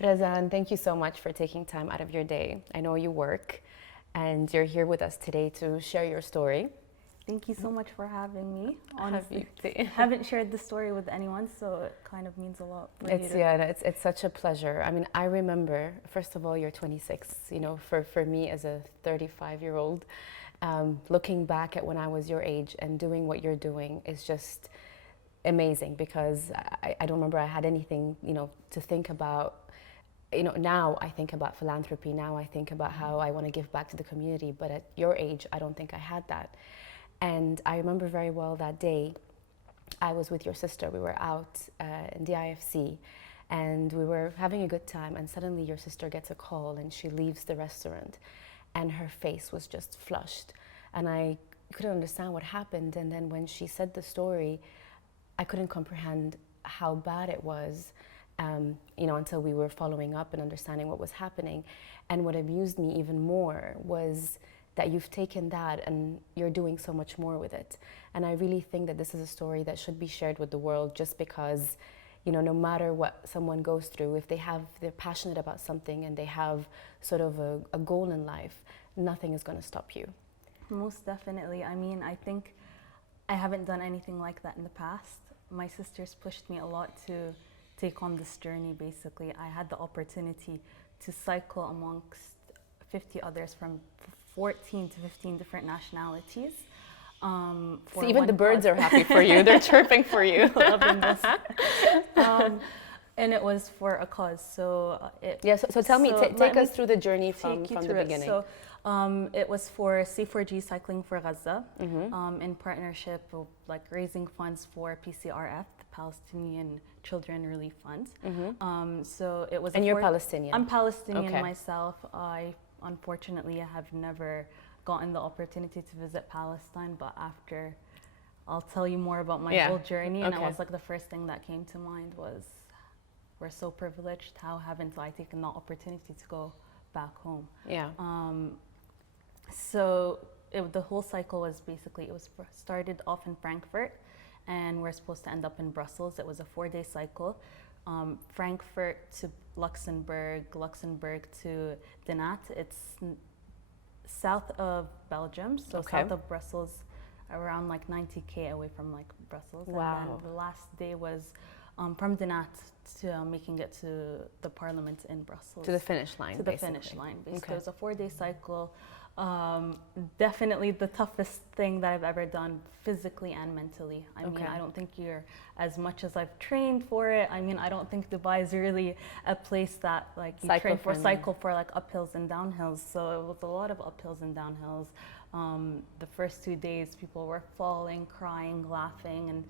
Razan, thank you so much for taking time out of your day. I know you work and you're here with us today to share your story. Thank you so much for having me. Honestly, I haven't shared the story with anyone, so it kind of means a lot. It's such a pleasure. I mean, I remember, first of all, you're 26. You know, for me as a 35-year-old, looking back at when I was your age and doing what you're doing is just amazing, because I don't remember I had anything, you know, to think about. You know, now I think about philanthropy, now I think about how I want to give back to the community, but at your age, I don't think I had that. And I remember very well that day, I was with your sister, we were out in the IFC, and we were having a good time, and suddenly your sister gets a call and she leaves the restaurant, and her face was just flushed. And I couldn't understand what happened, and then when she said the story, I couldn't comprehend how bad it was. You know, until we were following up and understanding what was happening. And what amused me even more was that you've taken that and you're doing so much more with it. And I really think that this is a story that should be shared with the world, just because, you know, no matter what someone goes through, if they're passionate about something and they have sort of a goal in life, nothing is going to stop you. Most definitely. I mean, I think I haven't done anything like that in the past. My sisters pushed me a lot to take on this journey. Basically, I had the opportunity to cycle amongst 50 others from 14 to 15 different nationalities. So even the birds are happy for you. They're chirping for you. Loving this. And it was for a cause. So tell me, take us through the journey from the beginning. So it was for C4G Cycling for Gaza, in partnership with, like, raising funds for PCRF, the Palestinian Children Relief Fund. So it was. And you're Palestinian. I'm Palestinian myself. I unfortunately have never gotten the opportunity to visit Palestine, but after, I'll tell you more about my whole journey. And it was like the first thing that came to mind was, we're so privileged. How haven't I taken the opportunity to go back home? So the whole cycle was basically, it was started off in Frankfurt, and we're supposed to end up in Brussels. It was a 4-day cycle. Frankfurt to Luxembourg, Luxembourg to Dinant. It's south of Belgium, so south of Brussels, around like 90k away from like Brussels. Wow. And then the last day was from Dinant to making it to the parliament in Brussels. To the finish line, To the finish line, basically. It was a 4-day cycle. Definitely the toughest thing that I've ever done, physically and mentally. I mean, I don't think you're, as much as I've trained for it, I mean, I don't think Dubai is really a place that, like, you cycle for like uphills and downhills. So it was a lot of uphills and downhills. The first 2 days, people were falling, crying, laughing, and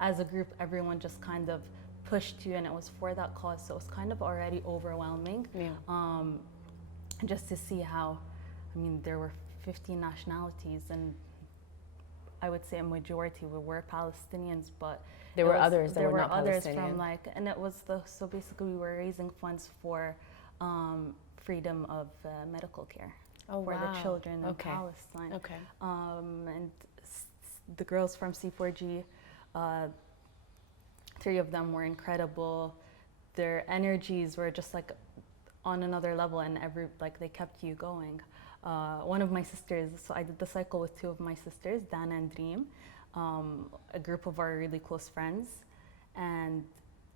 as a group, everyone just kind of pushed you, and it was for that cause. So it was kind of already overwhelming. Just to see how, I mean, there were 15 nationalities, and I would say a majority were Palestinians, but there were others that were not others Palestinian. from, like, and it was so basically we were raising funds for freedom of medical care for the children in Palestine. And the girls from C4G, 3 of them were incredible. Their energies were just like on another level, and they kept you going. One of my sisters, so I did the cycle with 2 of my sisters, Dana and Dream, a group of our really close friends, and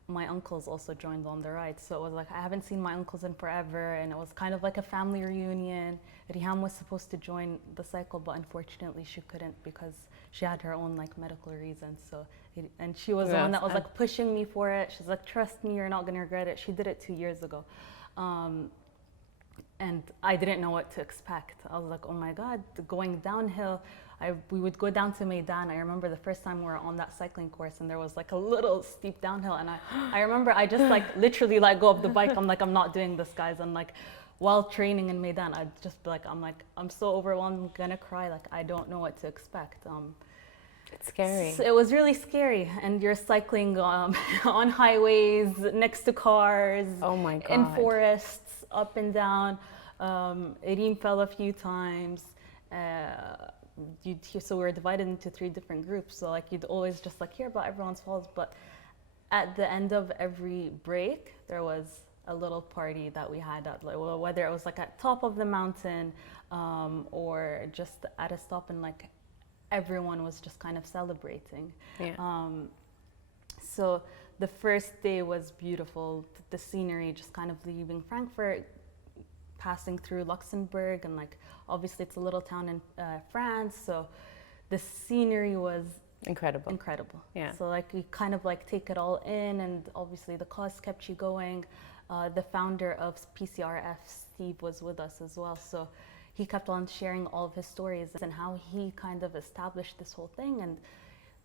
my uncles also joined on the ride. So it was like, I haven't seen my uncles in forever, and it was kind of like a family reunion. Riham was supposed to join the cycle, but unfortunately she couldn't because she had her own like medical reasons. And she was the one that was like pushing me for it. She's like, trust me, you're not gonna regret it. She did it 2 years ago. And I didn't know what to expect. I was like, oh my God, going downhill. We would go down to Maidan. I remember the first time we were on that cycling course, and there was like a little steep downhill. And I remember I just like literally like go up the bike. I'm like, I'm not doing this, guys. And like while training in Maidan, I'd just be like, I'm so overwhelmed, I'm gonna cry. Like, I don't know what to expect. It's scary. So it was really scary, and you're cycling on highways next to cars. Oh my God. In forests, up and down. Reem fell a few times. So we were divided into 3 different groups. So like you'd always just like hear about everyone's falls, but at the end of every break, there was a little party that we had at, like, well, whether it was like at top of the mountain or just at a stop, and like everyone was just kind of celebrating. Yeah. So the first day was beautiful. The scenery, just kind of leaving Frankfurt, passing through Luxembourg, and like obviously it's a little town in France, so the scenery was incredible. Yeah. So like you kind of like take it all in, and obviously the cause kept you going. The founder of PCRF, Steve, was with us as well, so he kept on sharing all of his stories and how he kind of established this whole thing, and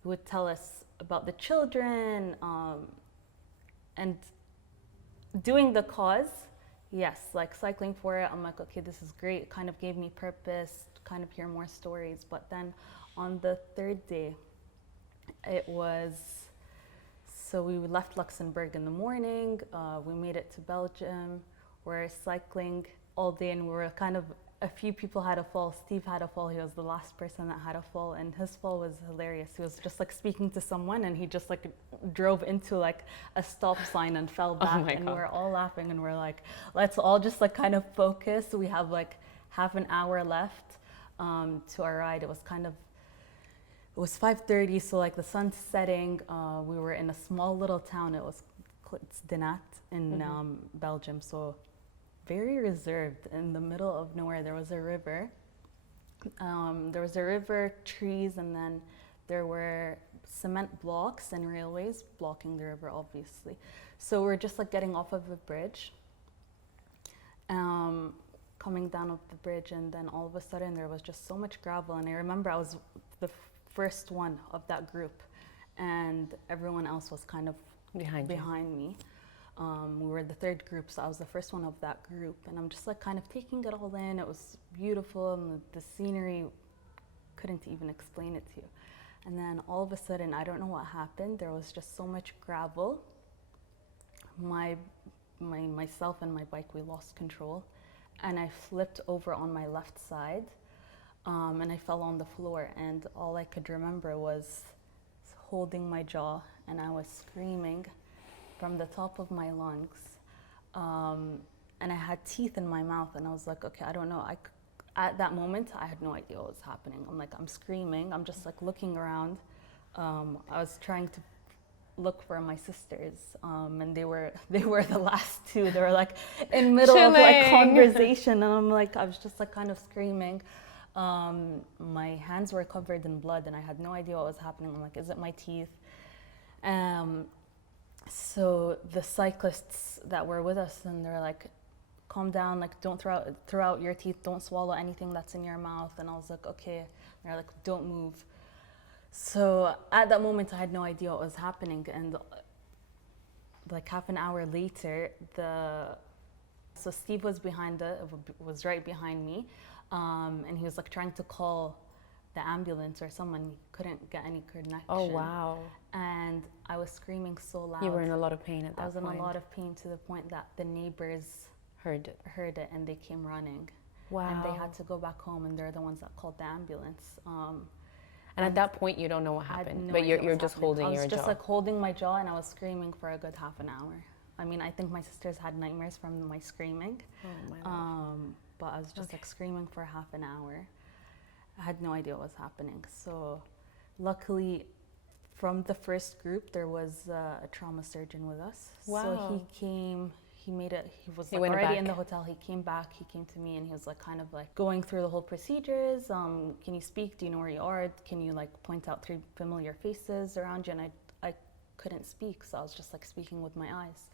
would tell us about the children and doing the cause. Yes, like cycling for it, I'm like, okay, this is great. It kind of gave me purpose to kind of hear more stories. But then on the 3rd day, it was, so we left Luxembourg in the morning. We made it to Belgium. We're cycling all day, and we were kind of, a few people had a fall. Steve had a fall. He was the last person that had a fall, and his fall was hilarious. He was just like speaking to someone, and he just like drove into like a stop sign and fell back. Oh my and God. we're all laughing, and we're like, let's all just like kind of focus. We have like half an hour left to our ride. It was 5:30, so like the sun's setting. We were in a small little town. It's Dinat in Belgium, so very reserved in the middle of nowhere. There was a river. Trees, and then there were cement blocks and railways blocking the river, obviously. So we're just like getting off of the bridge, coming down off the bridge, and then all of a sudden there was just so much gravel. And I remember I was the first one of that group, and everyone else was kind of behind me. We were the 3rd group, so I was the first one of that group, and I'm just like kind of taking it all in. It was beautiful, and the scenery, couldn't even explain it to you. And then all of a sudden, I don't know what happened, there was just so much gravel. Myself and my bike, we lost control, and I flipped over on my left side, and I fell on the floor, and all I could remember was holding my jaw, and I was screaming from the top of my lungs, and I had teeth in my mouth, and I was like, okay, I don't know. At that moment, I had no idea what was happening. I'm screaming. I'm just like looking around. I was trying to look for my sisters, and they were the last 2. They were like in middle of like conversation, and I was just like kind of screaming. My hands were covered in blood, and I had no idea what was happening. I'm like, is it my teeth? So the cyclists that were with us, and they're like, calm down, like don't throw out your teeth, don't swallow anything that's in your mouth. And I was like, okay. And they're like, don't move. So at that moment, I had no idea what was happening. And like half an hour later, so Steve was was right behind me, and he was like trying to call the ambulance or someone. He couldn't get any connection. Oh wow. And I was screaming so loud. You were in a lot of pain at that point. I was in a lot of pain, to the point that the neighbors heard it, and they came running. Wow. And they had to go back home, and they're the ones that called the ambulance. And at that point, you don't know what happened, but you're just holding your jaw. I was just like holding my jaw, and I was screaming for a good half an hour. I mean, I think my sisters had nightmares from my screaming. Oh my God. But I was just like screaming for half an hour. I had no idea what was happening. So luckily, from the first group, there was a trauma surgeon with us. Wow. So he came, he made it, he was like went already back. in the hotel. He came back, he came to me, and he was like kind of like going through the whole procedures. Can you speak? Do you know where you are? Can you like point out 3 familiar faces around you? And I couldn't speak, so I was just like speaking with my eyes.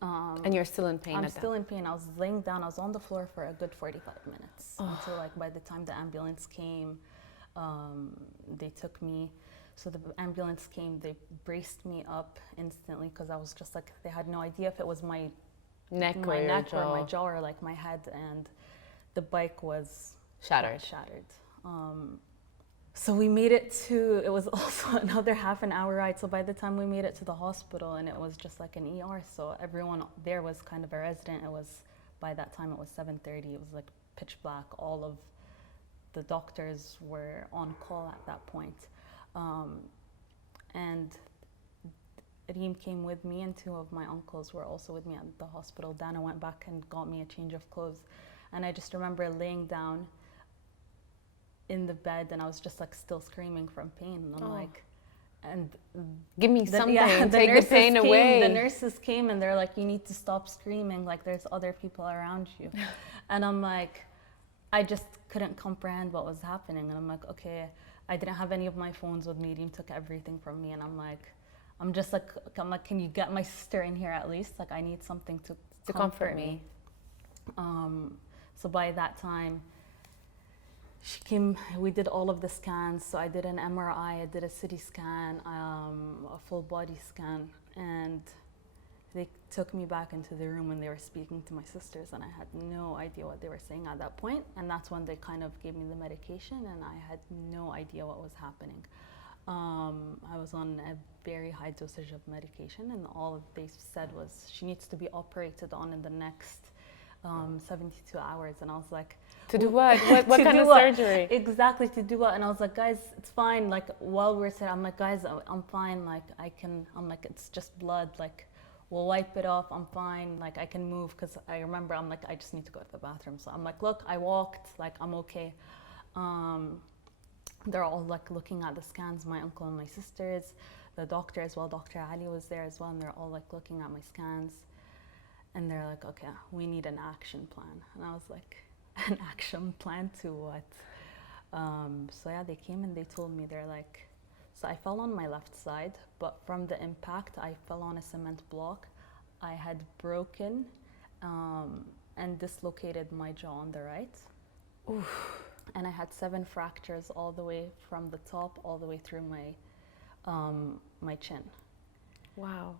And you're still in pain. I'm still in pain. I was laying down. I was on the floor for a good 45 minutes until like by the time the ambulance came, they took me. So the ambulance came. They braced me up instantly, because I was just like, they had no idea if it was my neck or my jaw or like my head, and the bike was shattered. So we made it it was also another half an hour ride. So by the time we made it to the hospital, and it was just like an ER, so everyone there was kind of a resident. It was by that time it was 7:30. It was like pitch black. All of the doctors were on call at that point. And Reem came with me, and two of my uncles were also with me at the hospital. Dana went back and got me a change of clothes. And I just remember laying down in the bed, and I was just like still screaming from pain. And I'm like, and give me something, the take the pain away. The nurses came and they're like, you need to stop screaming, like there's other people around you. And I'm like, I just couldn't comprehend what was happening. And I'm like, okay, I didn't have any of my phones with me. Reem took everything from me. And I'm like, can you get my sister in here at least? Like, I need something to comfort me. So by that time, she came, we did all of the scans. So I did an MRI, I did a CT scan, a full body scan. And they took me back into the room and they were speaking to my sisters, and I had no idea what they were saying at that point. And that's when they kind of gave me the medication, and I had no idea what was happening. I was on a very high dosage of medication, and all they said was she needs to be operated on in the next 72 hours. And I was like, to do what? What kind of surgery? Exactly, to do what? And I was like, guys, it's fine. Like, while we were sitting, I'm like, guys, I'm fine. Like, I'm like, it's just blood. Like, we'll wipe it off. I'm fine. Like, I can move. Because I remember, I'm like, I just need to go to the bathroom. So I'm like, look, I walked. Like, I'm okay. They're all like looking at the scans, my uncle and my sisters, the doctor as well. Dr. Ali was there as well, and they're all like looking at my scans. And they're like, okay, we need an action plan. And I was like, an action plan to what? So yeah, they came and they told me, they're like, so I fell on my left side, but from the impact, I fell on a cement block. I had broken and dislocated my jaw on the right. Oof. And I had 7 fractures all the way from the top all the way through my chin. Wow.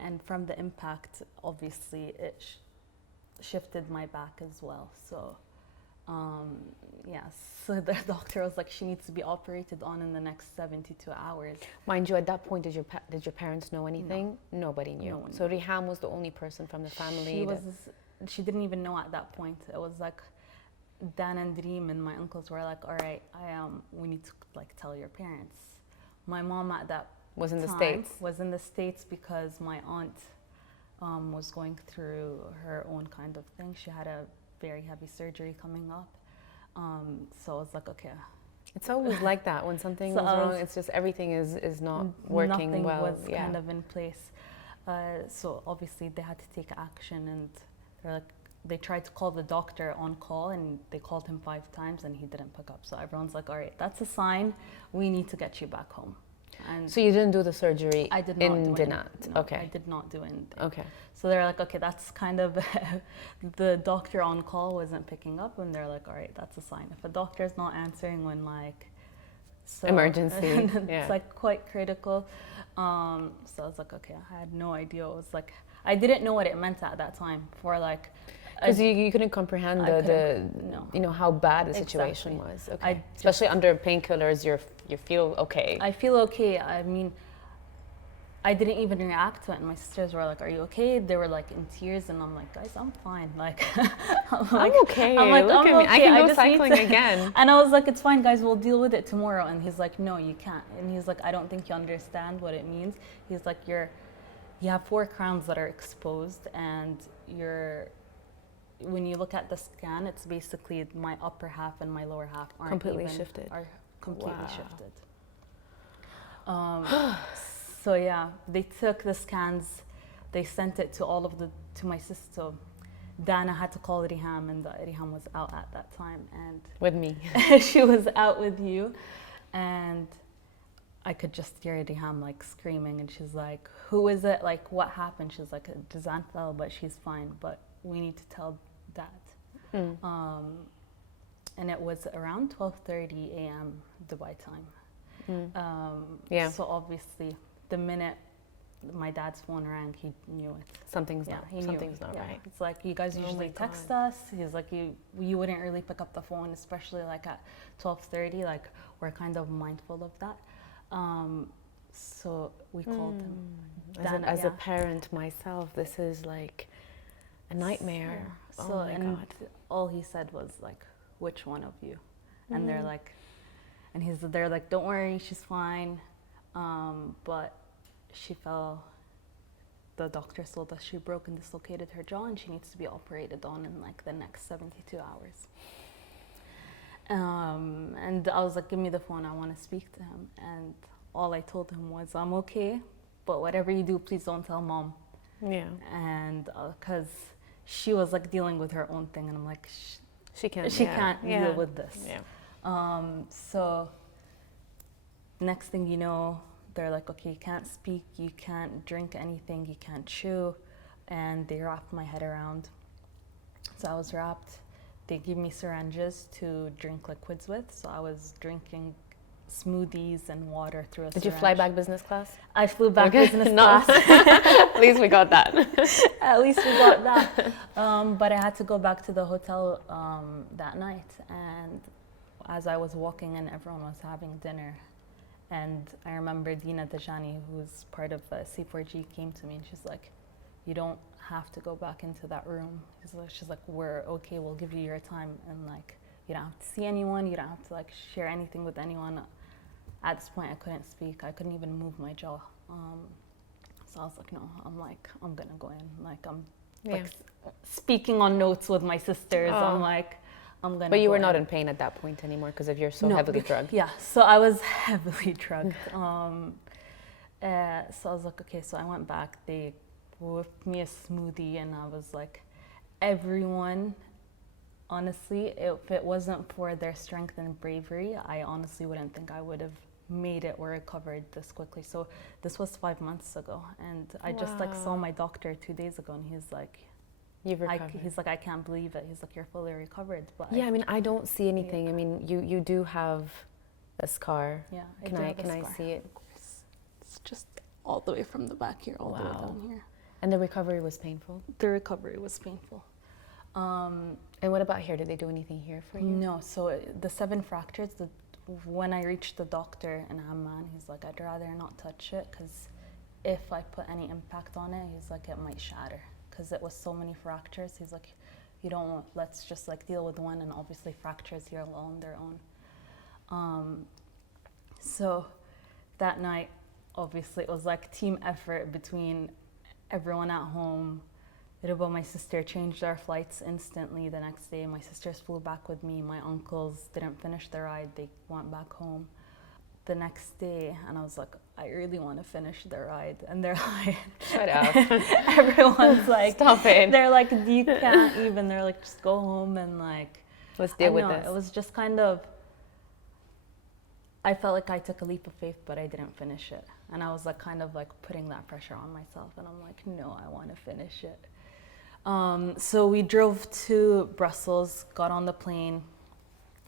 And from the impact, obviously, it shifted my back as well. So, so the doctor was like, she needs to be operated on in the next 72 hours. Mind you, at that point, did your parents know anything? No. Nobody knew. No one so knew. Riham was the only person from the family. She didn't even know at that point. It was like Dan and Reem and my uncles were like, all right, we need to like tell your parents. My mom at that was in the States because my aunt was going through her own kind of thing. She had a very heavy surgery coming up. So I was like, okay. It's always like that when something is wrong. It's just everything is not working nothing well. Nothing was kind of in place. So obviously they had to take action, and they're like, they tried to call the doctor on call, and they called him 5 times and he didn't pick up. So everyone's like, all right, that's a sign. We need to get you back home. And so you didn't do the surgery? I did not in do it. No, okay. I did not do anything. Okay. So they're like, okay, that's kind of the doctor on call wasn't picking up, and they're like, all right, that's a sign. If a doctor's not answering when like emergency, it's like quite critical. So I was like, okay, I had no idea. It was like, I didn't know what it meant at that time for like. Because you couldn't comprehend you know how bad the situation was. Okay. Especially under painkillers, you feel okay. I feel okay. I mean, I didn't even react to it, and my sisters were like, "Are you okay?" They were like in tears, and I'm like, "Guys, I'm fine." Like, I'm okay. Look at me. I can go cycling again. And I was like, "It's fine, guys. We'll deal with it tomorrow." And he's like, "No, you can't." And he's like, "I don't think you understand what it means." He's like, you have 4 crowns that are exposed, and when you look at the scan, it's basically my upper half and my lower half are completely shifted. So yeah, they took the scans, they sent it to my sister. So Dana had to call Riham, and Riham was out at that time, and with me. She was out with you, and I could just hear Riham like screaming, and she's like, "Who is it? Like, what happened?" She's like, "Razan fell, but she's fine, but we need to tell Dad." And it was around 12:30 a.m. Dubai time. So obviously, the minute my dad's phone rang, he knew it. Something's not right. It's like, you guys usually text us. He's like, you wouldn't really pick up the phone, especially like at 12:30. Like, we're kind of mindful of that. So we called him. As a parent myself, this is like A nightmare. So, oh my and God. all he said was like, which one of you? And they're like, they're like, don't worry, she's fine. But she fell. The doctor told us she broke and dislocated her jaw, and she needs to be operated on in like the next 72 hours. And I was like, give me the phone, I want to speak to him. And all I told him was, I'm okay, but whatever you do, please don't tell mom. Yeah. And because she was like dealing with her own thing, and I'm like, she can't deal with this. Yeah. So next thing you know, they're like, okay, you can't speak, you can't drink anything, you can't chew. And they wrapped my head around. So I was wrapped. They gave me syringes to drink liquids with. So I was drinking smoothies and water through a syringe. Did you fly back business class? I flew back business class. At least we got that. At least we got that. But I had to go back to the hotel that night. And as I was walking in, everyone was having dinner. And I remember Dina Dajani, who's part of C4G, came to me and she's like, you don't have to go back into that room. She's like, we're okay, we'll give you your time. And like, you don't have to see anyone, you don't have to like share anything with anyone. At this point, I couldn't speak. I couldn't even move my jaw. So I was like, no, I'm gonna go in. Like, I'm like speaking on notes with my sisters. I'm like, I'm gonna But you go were not in. in pain at that point anymore because of you're so heavily drugged. Yeah, so I was heavily drugged. So I was like, okay, so I went back. They whipped me a smoothie and I was like, everyone, honestly, if it wasn't for their strength and bravery, I honestly wouldn't think I would have made it or recovered this quickly. So this was 5 months ago, and I just like saw my doctor 2 days ago, and he's like, you've recovered. he's like, I can't believe it. He's like, you're fully recovered. But yeah, I mean, I don't see anything. I mean, you do have a scar. Yeah, Can I see it? Of course. It's just all the way from the back here, all the way down here. And the recovery was painful? The recovery was painful. And what about here? Did they do anything here for you? No, so the 7 fractures, when I reached the doctor in Amman, he's like, I'd rather not touch it because if I put any impact on it, he's like, it might shatter because it was so many fractures. He's like, you don't want, let's just like deal with one, and obviously fractures here on their own. So that night, obviously it was like team effort between everyone at home. Ruba, my sister, changed our flights instantly the next day. My sisters flew back with me. My uncles didn't finish the ride. They went back home the next day. And I was like, I really want to finish the ride. And they're like, shut up. Everyone's like, stop it. They're like, you can't even. They're like, just go home and like, let's deal with this. It was just kind of, I felt like I took a leap of faith, but I didn't finish it. And I was like, kind of like putting that pressure on myself. And I'm like, no, I want to finish it. So we drove to Brussels, got on the plane,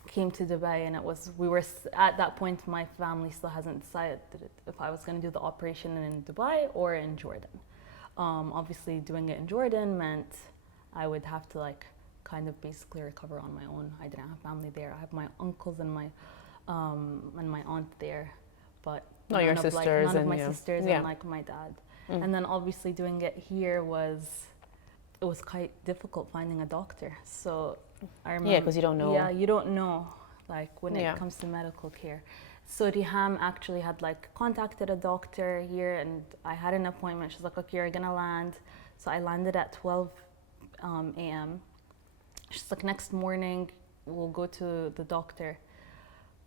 came to Dubai, and we were at that point, my family still hasn't decided if I was going to do the operation in Dubai or in Jordan. Obviously doing it in Jordan meant I would have to like kind of basically recover on my own. I didn't have family there. I have my uncles and my aunt there, but none of my sisters and like my dad. And then obviously doing it here it was quite difficult finding a doctor. So I remember, because you don't know. Yeah, you don't know, like when it comes to medical care. So Riham actually had like contacted a doctor here, and I had an appointment. She's like, okay, you're gonna land. So I landed at 12 a.m. She's like, next morning we'll go to the doctor.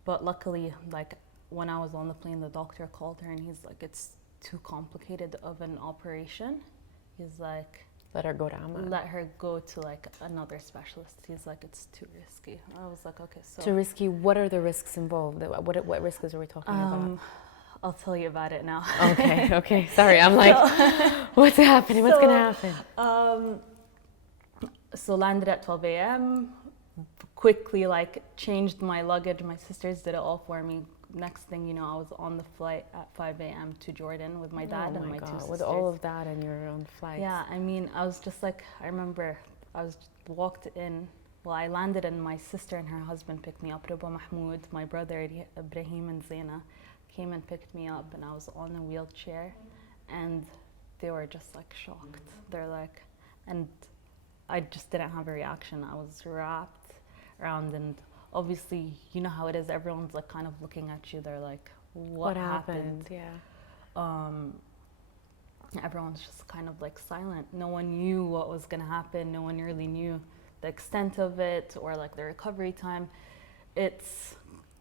But luckily, like when I was on the plane, the doctor called her and he's like, it's too complicated of an operation. He's like, let her go to Amman. Let her go to like another specialist. He's like, it's too risky. I was like, okay, so. Too risky? What are the risks involved? What risks are we talking about? I'll tell you about it now. Okay. Sorry, I'm like, what's happening? What's gonna happen? So landed at 12 a.m. Quickly like changed my luggage. My sisters did it all for me. Next thing you know, I was on the flight at 5 a.m. to Jordan with my dad and my 2 sisters. With all of that and your own flight. Yeah, I mean, I was just like, I remember I walked in. Well, I landed and my sister and her husband picked me up. Ruba Mahmoud, my brother Ibrahim and Zaina came and picked me up, and I was on a wheelchair, and they were just like shocked. They're like, and I just didn't have a reaction. I was wrapped around, and obviously, you know how it is. Everyone's like kind of looking at you. They're like, "What happened?" Yeah. Everyone's just kind of like silent. No one knew what was gonna happen. No one really knew the extent of it or like the recovery time. It's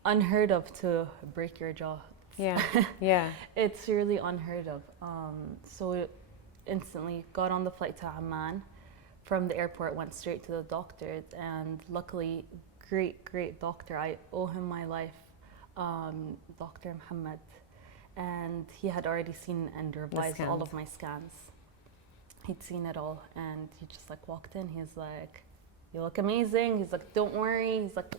unheard of to break your jaw. Yeah, yeah. It's really unheard of. So instantly got on the flight to Amman. From the airport, went straight to the doctor, and luckily, great doctor. I owe him my life, Dr. Muhammad, and he had already seen and revised all of my scans. He'd seen it all, and he just like walked in. He's like, "You look amazing." He's like, "Don't worry." He's like,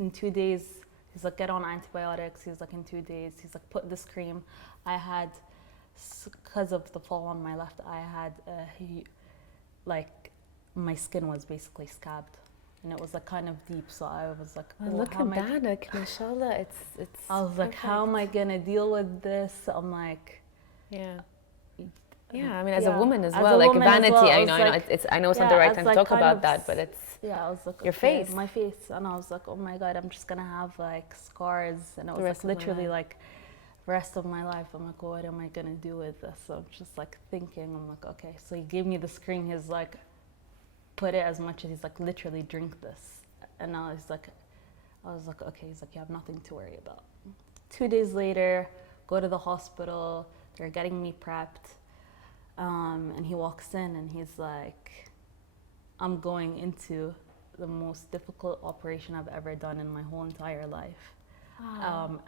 "In 2 days." He's like, "Get on antibiotics." He's like, "In 2 days." He's like, "Put this cream." I had, because of the fall on my left eye, I had like my skin was basically scabbed, and it was like kind of deep. So I was like, oh, look at that, like, mashallah, it's I was like, how am I gonna deal with this? I'm like, yeah, I mean, as a woman as well, like vanity, well, I know I know it's not the right time to talk about that, but it's I was like, your face, my face, and I was like, oh my god, I'm just gonna have like scars, and it was like literally like the rest of my life. I'm like, what am I gonna do with this? So I'm just like thinking, I'm like, okay. So he gave me the cream. He's like, put it as much as, he's like, literally drink this. And I was like, okay. He's like, you have nothing to worry about. 2 days later, go to the hospital. They're getting me prepped. And he walks in and he's like, I'm going into the most difficult operation I've ever done in my whole entire life. Wow.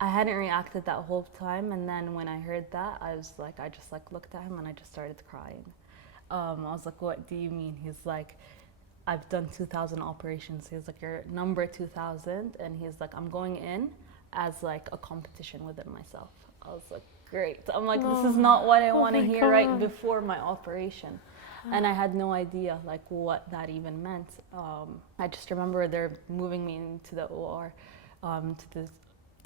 I hadn't reacted that whole time. And then when I heard that, I was like, I just like looked at him and I just started crying. I was like, what do you mean? He's like, I've done 2,000 operations. He's like, you're number 2,000. And he's like, I'm going in as like a competition within myself. I was like, great. I'm like, this is not what I want to hear right before my operation. And I had no idea like what that even meant. I just remember they're moving me into the OR, to the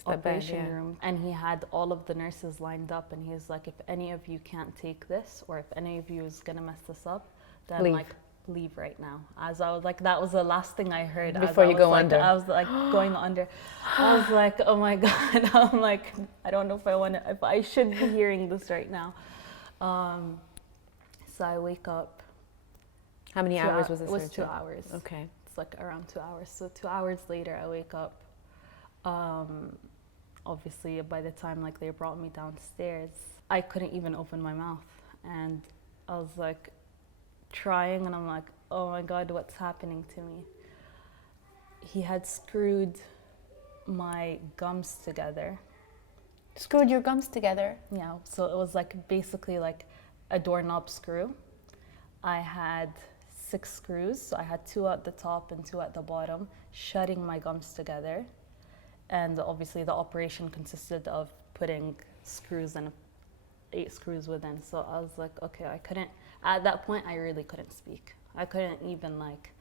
operation room, and he had all of the nurses lined up, and he's like, if any of you can't take this, or if any of you is gonna mess this up, then leave right now. As I was like, that was the last thing I heard before you go under. I was like going under. I was like, oh my god. I'm like, I don't know if I should be hearing this right now. So I wake up. How many hours was this? It was 2 hours. Okay. It's like around 2 hours. So 2 hours later, I wake up. Obviously, by the time like they brought me downstairs, I couldn't even open my mouth, and I was like trying, and I'm like, oh my god, what's happening to me? He had screwed my gums together. Screwed your gums together? Yeah. So it was like basically like a doorknob screw. I had 6 screws, so I had 2 at the top and 2 at the bottom, shutting my gums together. And obviously the operation consisted of putting screws and 8 screws within. So I was like, okay, I couldn't, at that point, I really couldn't speak. I couldn't even like,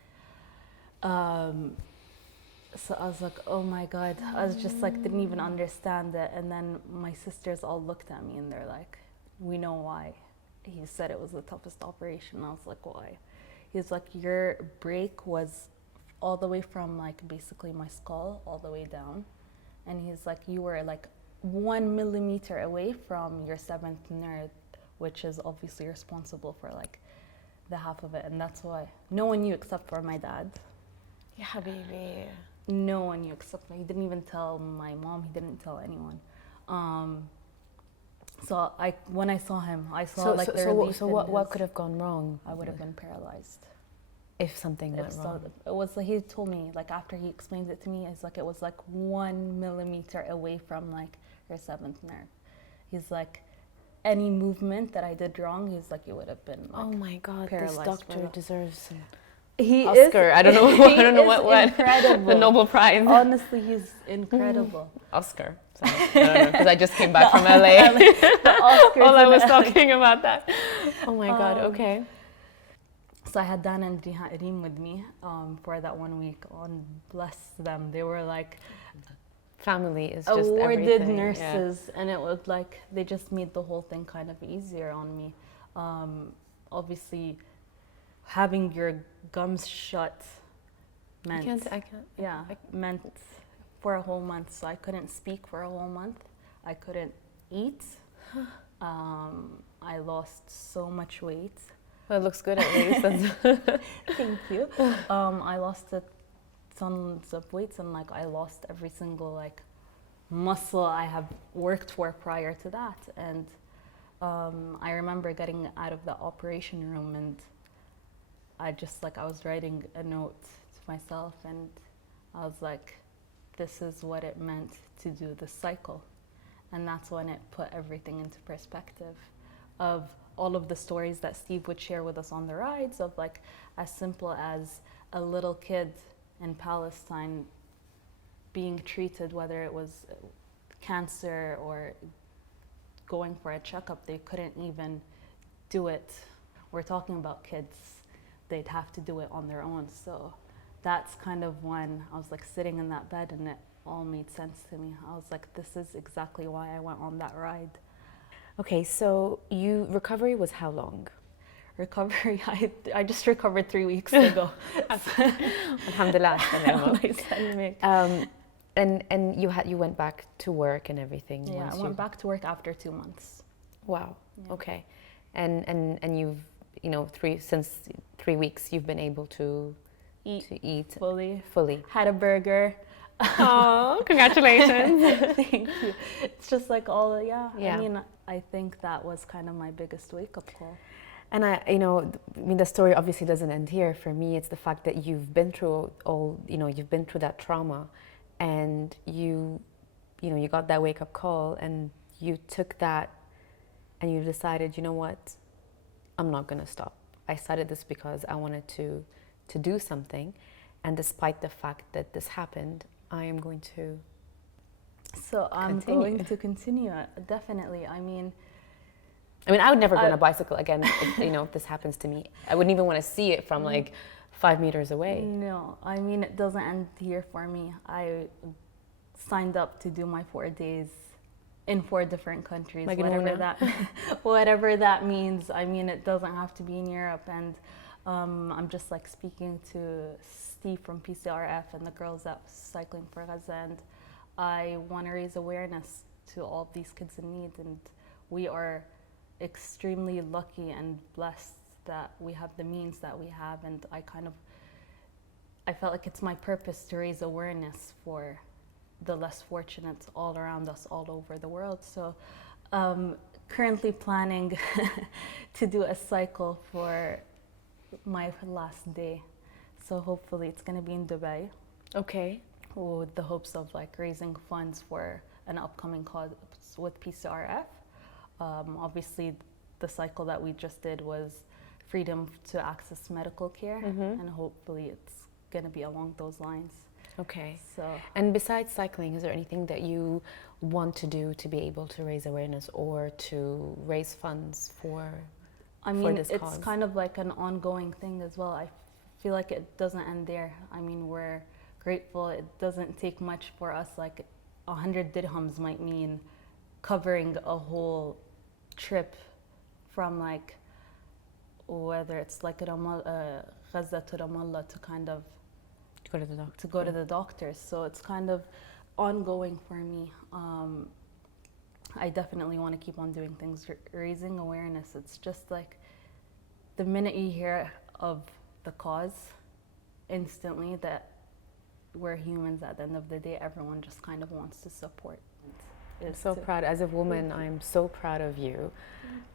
so I was like, oh my God. I was just like, didn't even understand it. And then my sisters all looked at me and they're like, we know why. He said it was the toughest operation. I was like, why? He's like, your break was all the way from like basically my skull all the way down. And he's like, you were like 1 millimeter away from your 7th nerve, which is obviously responsible for like the half of it. And that's why no one knew except for my dad. Yeah, habibi. No one knew except me. He didn't even tell my mom. He didn't tell anyone. So when I saw him, I saw like the relief. So what could have gone wrong? I would have been paralyzed. If something went wrong. It was like, he told me, like after he explained it to me, it's like it was like 1 millimeter away from like your 7th nerve. He's like, any movement that I did wrong, he's like, you would have been like, oh my God, this doctor deserves some Oscar. I don't know. I don't know what. Incredible. The Nobel Prize. Honestly, he's incredible. Oscar. Sorry. I don't know, because I just came back from LA. The Oscars. All I was talking about that. Oh my God. Okay. So I had Dan and Reem with me for that 1 week. Bless them. They were like family is just awarded everything. Nurses, and it was like they just made the whole thing kind of easier on me. Obviously, having your gums shut meant meant for a whole month. So I couldn't speak for a whole month. I couldn't eat. I lost so much weight. Well, it looks good at least. Thank you. I lost tons of weight, and like I lost every single like muscle I have worked for prior to that. And I remember getting out of the operation room, and I was writing a note to myself, and I was like, this is what it meant to do the cycle. And that's when it put everything into perspective of all of the stories that Steve would share with us on the rides, of like as simple as a little kid in Palestine being treated, whether it was cancer or going for a checkup, they couldn't even do it. We're talking about kids. They'd have to do it on their own. So that's kind of when I was like sitting in that bed, and it all made sense to me. I was like, this is exactly why I went on that ride. Okay, so recovery was how long? Recovery, I just recovered 3 weeks ago. Alhamdulillah. And you went back to work and everything. Yeah, I went back to work after 2 months. Wow. Yeah. Okay, and you've since 3 weeks you've been able to eat fully. Had a burger. Oh, congratulations. Thank you. It's just like I mean, I think that was kind of my biggest wake-up call. And the story obviously doesn't end here. For me, it's the fact that you've been through you've been through that trauma, and you got that wake-up call, and you took that, and you decided, you know what, I'm not gonna stop. I started this because I wanted to do something, and despite the fact that this happened, I am going to. So I'm going to continue, definitely. I mean, I would never go on a bicycle again if this happens to me. I wouldn't even want to see it from like 5 meters away. No, I mean, it doesn't end here for me. I signed up to do my 4 days in 4 different countries, like whatever that means. I mean, it doesn't have to be in Europe. And I'm just like speaking to Steve from PCRF and the girls that was cycling for Gaza, and I want to raise awareness to all of these kids in need. And we are extremely lucky and blessed that we have the means that we have, and I felt like it's my purpose to raise awareness for the less fortunate all around us, all over the world. So currently planning to do a cycle for my last day. So hopefully it's going to be in Dubai. Okay. With the hopes of like raising funds for an upcoming cause with PCRF. Obviously the cycle that we just did was freedom to access medical care, and hopefully it's going to be along those lines. Okay. So, and besides cycling, is there anything that you want to do to be able to raise awareness or to raise funds for this cause? It's kind of like an ongoing thing as well. I feel like it doesn't end there. I mean, we're grateful. It doesn't take much for us. Like 100 dirhams might mean covering a whole trip from like, whether it's like Gaza to Ramallah to kind of go to the doctors. So it's kind of ongoing for me. I definitely want to keep on doing things, raising awareness. It's just like the minute you hear of the cause, instantly that we're humans at the end of the day, everyone just kind of wants to support. I'm so proud. As a woman, I'm so proud of you.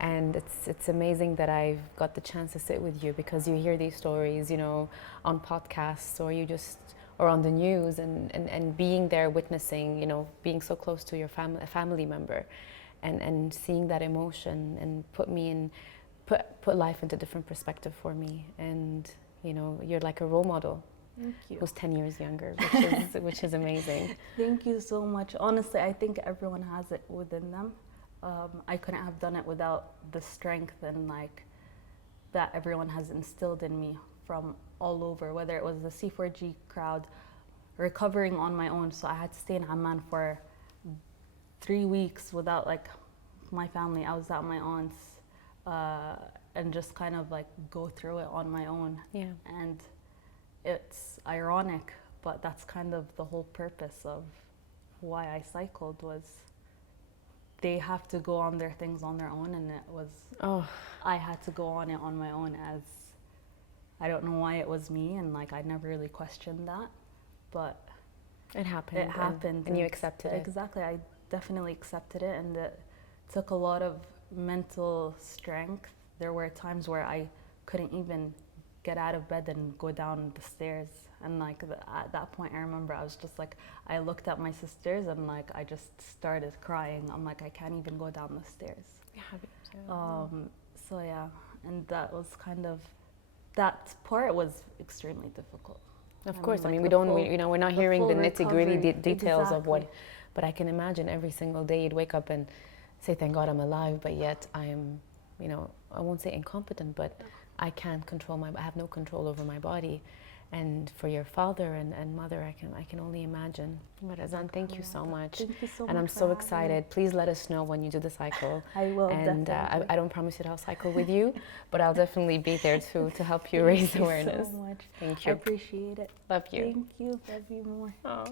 And it's amazing that I've got the chance to sit with you, because you hear these stories, on podcasts or on the news, and being there witnessing, being so close to your family member, and seeing that emotion and put life into different perspective for me. And you're like a role model. Thank you. Who's 10 years younger, which is amazing. Thank you so much. Honestly, I think everyone has it within them. I couldn't have done it without the strength and like that everyone has instilled in me from all over, whether it was the C4G crowd, recovering on my own. So I had to stay in Amman for 3 weeks without like my family. I was at my aunt's, and just kind of like go through it on my own. Yeah. And it's ironic, but that's kind of the whole purpose of why I cycled, was they have to go on their things on their own, and it was I had to go on it on my own. As I don't know why it was me, and like I never really questioned that, but it happened. It happened, and you accepted it. Exactly, I definitely accepted it, and it took a lot of mental strength. There were times where I couldn't even get out of bed and go down the stairs, and like at that point I remember I was just like, I looked at my sisters and like I just started crying. I'm like, I can't even go down the stairs. So yeah, and that was kind of, that part was extremely difficult. Of course, like I mean, we're not hearing the nitty-gritty details of what, but I can imagine every single day you'd wake up and say, thank God I'm alive, but yet I am, I won't say incompetent, but I can't control I have no control over my body. And for your father and mother, I can only imagine. But Razan, thank you so much. Thank you so much. And I'm so excited. Please let us know when you do the cycle. I will, and definitely. I don't promise you that I'll cycle with you, but I'll definitely be there to help you raise awareness. Thank you so much. Thank you. I appreciate it. Love you. Thank you. Love you more. Oh.